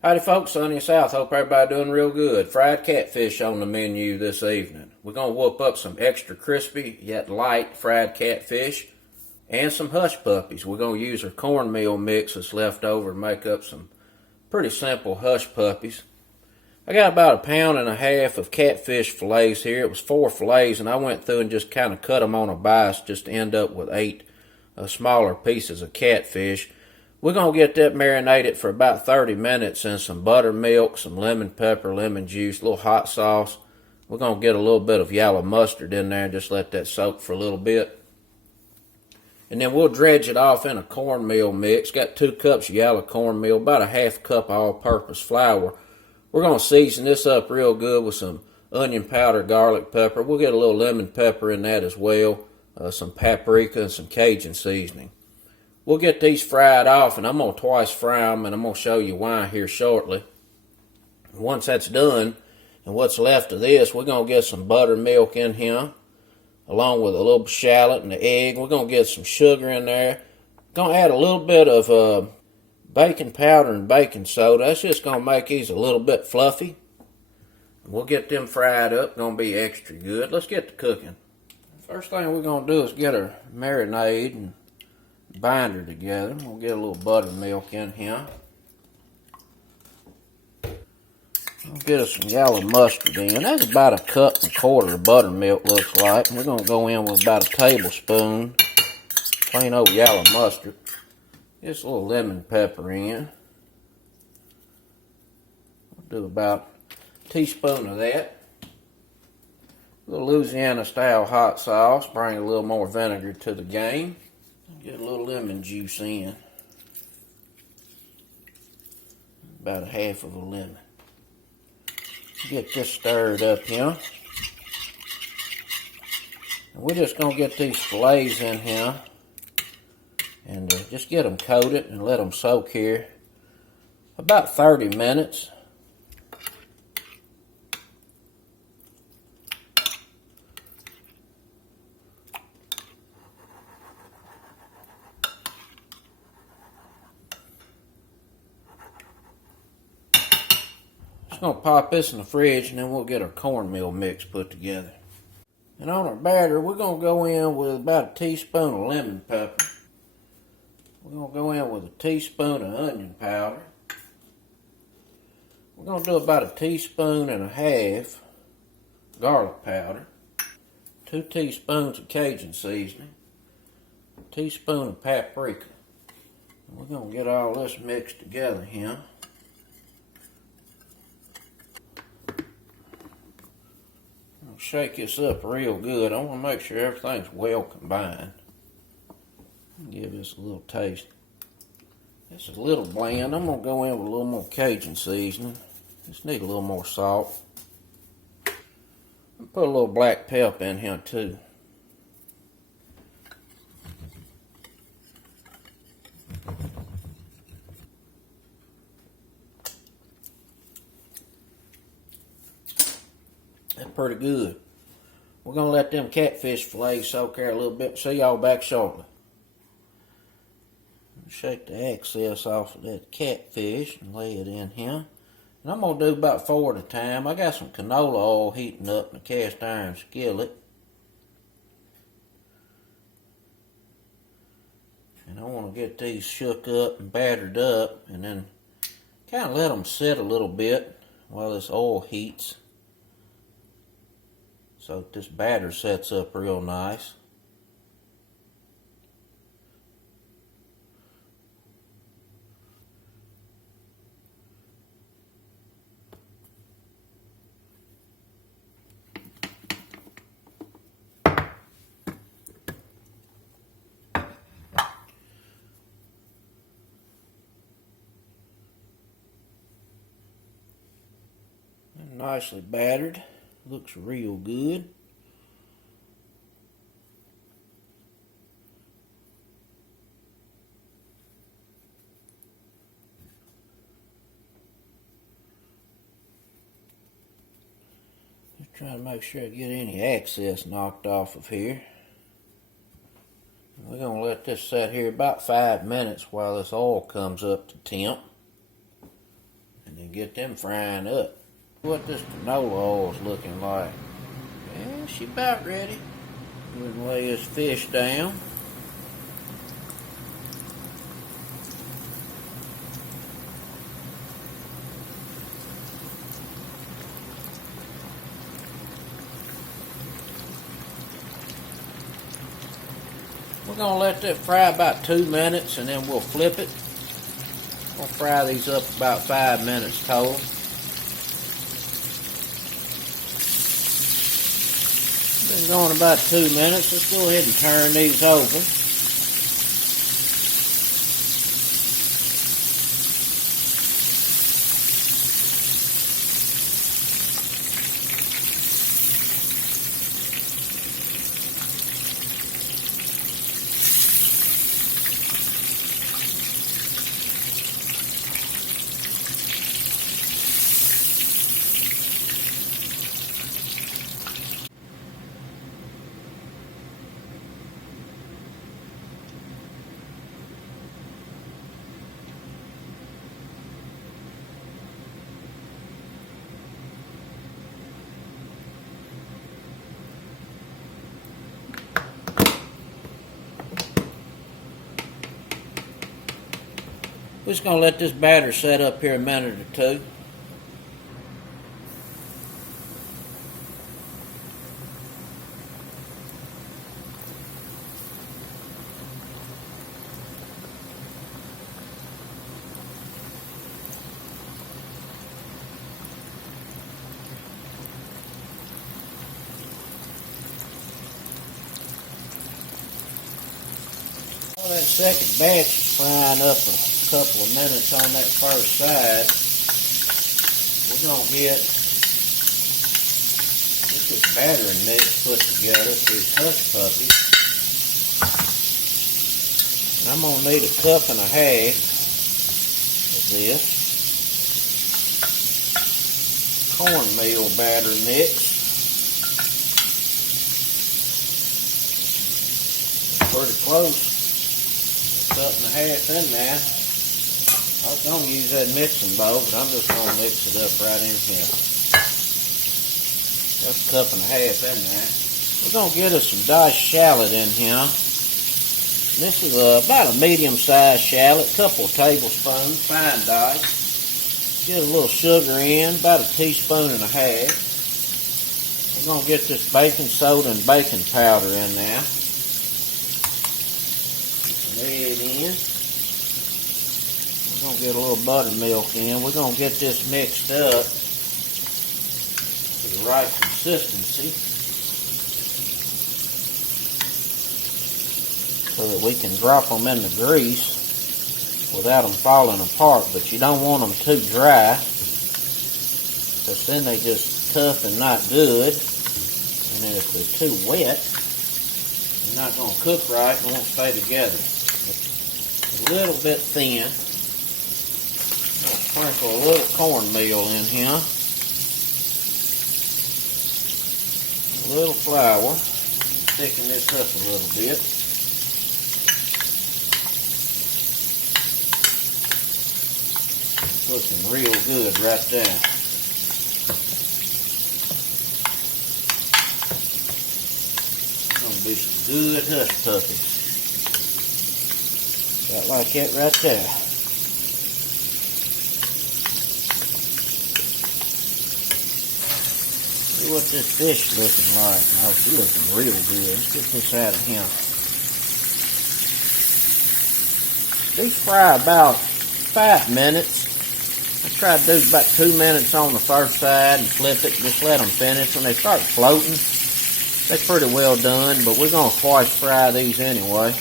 Howdy folks, Sunny South. Hope everybody doing real good. Fried catfish on the menu this evening. We're going to whoop up some extra crispy yet light fried catfish and some Hushpuppies. We're going to use our cornmeal mix that's left over to make up some pretty simple Hushpuppies. I got about 1.5 pounds of catfish fillets here. It was 4 fillets, and I went through and just kind of cut them on a bias just to end up with 8 smaller pieces of catfish. We're going to get that marinated for about 30 minutes in some buttermilk, some lemon pepper, lemon juice, a little hot sauce. We're going to get a little bit of yellow mustard in there and just let that soak for a little bit. And then we'll dredge it off in a cornmeal mix. Got 2 cups of yellow cornmeal, about 1/2 cup of all-purpose flour. We're going to season this up real good with some onion powder, garlic pepper. We'll get a little lemon pepper in that as well, some paprika and some Cajun seasoning. We'll get these fried off, and I'm going to twice fry them, and I'm going to show you why here shortly. Once that's done, and what's left of this, we're going to get some buttermilk in here, along with a little shallot and the egg. We're going to get some sugar in there. Going to add a little bit of baking powder and baking soda. That's just going to make these a little bit fluffy. We'll get them fried up. Going to be extra good. Let's get to cooking. First thing we're going to do is get our marinade and binder together. We'll get a little buttermilk in here. We'll get us some yellow mustard in. That's about 1.25 cups of buttermilk, looks like. We're going to go in with about 1 tablespoon plain old yellow mustard. Just a little lemon pepper in. We'll do about a teaspoon of that. A little Louisiana style hot sauce. Bring a little more vinegar to the game. Get a little lemon juice in. About 1/2 of a lemon. Get this stirred up here. And we're just going to get these fillets in here. And just get them coated and let them soak here about 30 minutes. Just going to pop this in the fridge, and then we'll get our cornmeal mix put together. And on our batter, we're going to go in with about 1 teaspoon of lemon pepper. We're going to go in with 1 teaspoon of onion powder. We're going to do about 1.5 teaspoons garlic powder. 2 teaspoons of Cajun seasoning. 1 teaspoon of paprika. And we're going to get all this mixed together here. Shake this up real good. I want to make sure everything's well combined. Give this a little taste. It's a little bland. I'm going to go in with a little more Cajun seasoning. Just need a little more salt. I'll put a little black pepper in here too. That's pretty good. We're going to let them catfish fillets soak there a little bit. See y'all back shortly. Shake the excess off of that catfish and lay it in here. And I'm going to do about 4 at a time. I got some canola oil heating up in a cast iron skillet. And I want to get these shook up and battered up, and then kind of let them sit a little bit while this oil heats, so that this batter sets up real nice. Nicely battered. Looks real good. Just trying to make sure I get any excess knocked off of here. We're going to let this set here about 5 minutes while this oil comes up to temp. And get them frying up. What this canola oil is looking like. Yeah, she about ready. Go ahead and lay this fish down. We're going to let that fry about 2 minutes and then we'll flip it. We'll fry these up about 5 minutes total. Been going about 2 minutes. Let's go ahead and turn these over. We're just going to let this batter set up here a minute or two. Well, that second batch is frying up a couple of minutes on that first side. We're going to get this battering mix put together for these Hushpuppies. I'm going to need 1.5 cups of this cornmeal batter mix. Pretty close. 1.5 cups in there. I was going to use that mixing bowl, but I'm just going to mix it up right in here. That's 1.5 cups in there. We're going to get us some diced shallot in here. This is about a medium-sized shallot, a couple of tablespoons, fine dice. Get a little sugar in, about 1.5 teaspoons. We're going to get this baking soda and baking powder in there. Egg in. We're going to get a little buttermilk in. We're going to get this mixed up to the right consistency so that we can drop them in the grease without them falling apart. But you don't want them too dry, because then they just tough and not good. And then if they're too wet, they're not going to cook right and won't stay together. A little bit thin. I'll sprinkle a little cornmeal in here. A little flour. Thicken this up a little bit. Looking real good right there. Gonna be some good Hushpuppies. Got like that right there. See what this fish is looking like. Oh, she's looking real good. Let's get this out of here. These fry about 5 minutes. I try to do about 2 minutes on the first side and flip it. Just let them finish. When they start floating, they're pretty well done, but we're going to twice fry these anyway.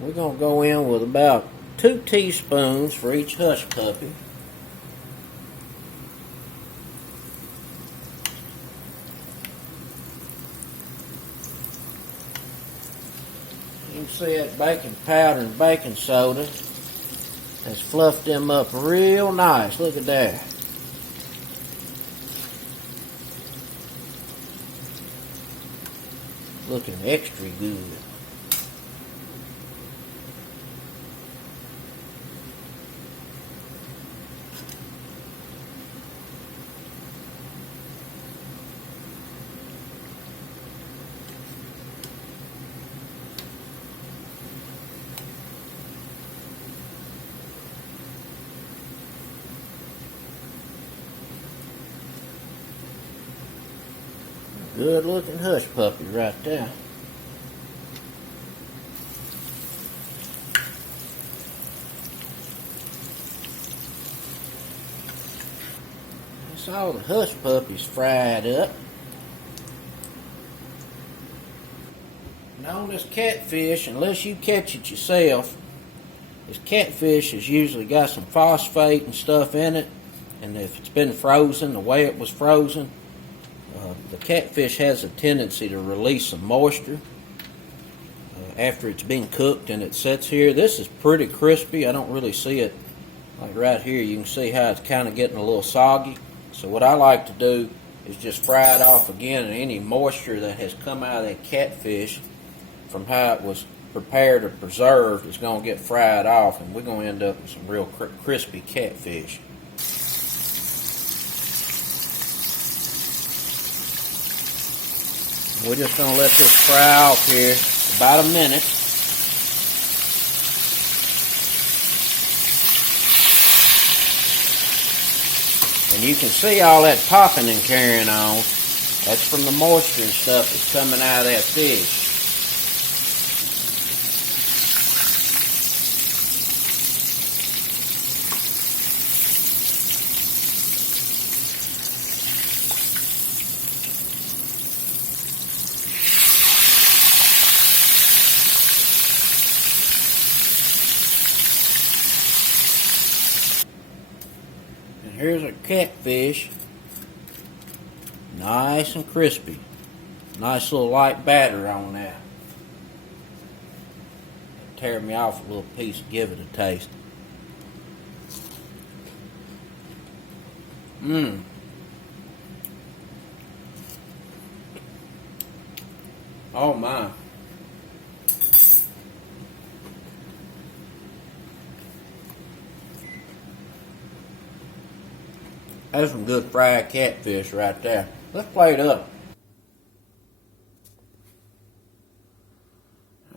We're going to go in with about 2 teaspoons for each Hushpuppy. You can see that baking powder and baking soda has fluffed them up real nice. Look at that. Looking extra good. Good looking hush puppy right there. That's all the hush puppies fried up. Now on this catfish, unless you catch it yourself, this catfish has usually got some phosphate and stuff in it, and if it's been frozen the way it was frozen, the catfish has a tendency to release some moisture after it's been cooked and it sits here. This is pretty crispy. I don't really see it like right here. You can see how it's kind of getting a little soggy. So what I like to do is just fry it off again, and any moisture that has come out of that catfish from how it was prepared or preserved is going to get fried off, and we're going to end up with some real crispy catfish. We're just going to let this fry off here about a minute. And you can see all that popping and carrying on. That's from the moisture and stuff that's coming out of that fish. Here's our catfish, nice and crispy. Nice little light batter on that. Tear me off a little piece and give it a taste. Oh my. That's some good fried catfish right there. Let's plate up.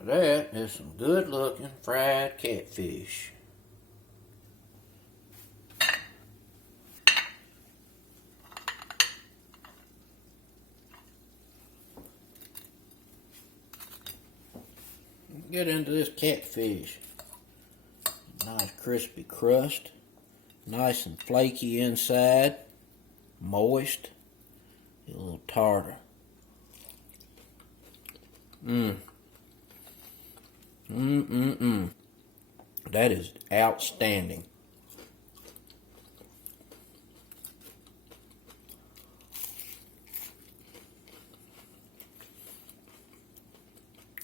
That is some good looking fried catfish. Get into this catfish. Nice crispy crust. Nice and flaky inside, moist, a little tartar. That is outstanding.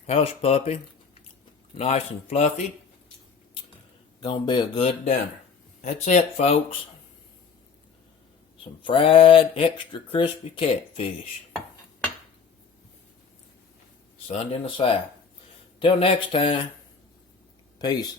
Hush puppy, nice and fluffy. Gonna be a good dinner. That's it, folks. Some fried, extra crispy catfish. Sunday in the South. Till next time, peace.